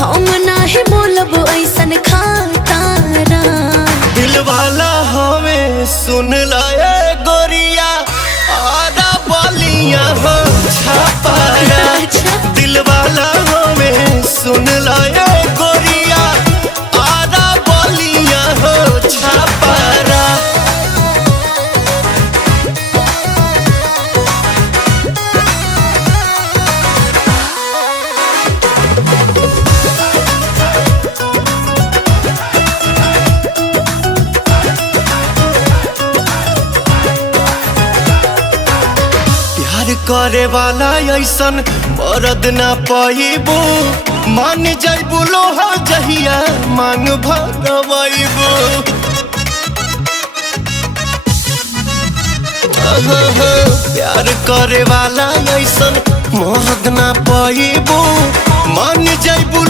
हम नाही बोलब ऐसन खातारा। दिल वाला हमें सुन लाए गोरिया आधा बलिया हो छापारा। दिल वाला हमें सुन लाए गोरिया आधा बलिया हो छापारा। प्यार करे वाला ऐसन मरद ना पाइबू। मान जाइबू लोहा जहिया मांग भगवाइबू। प्यार करे वाला ऐसन मरद ना पाइबू। मान जाइबू।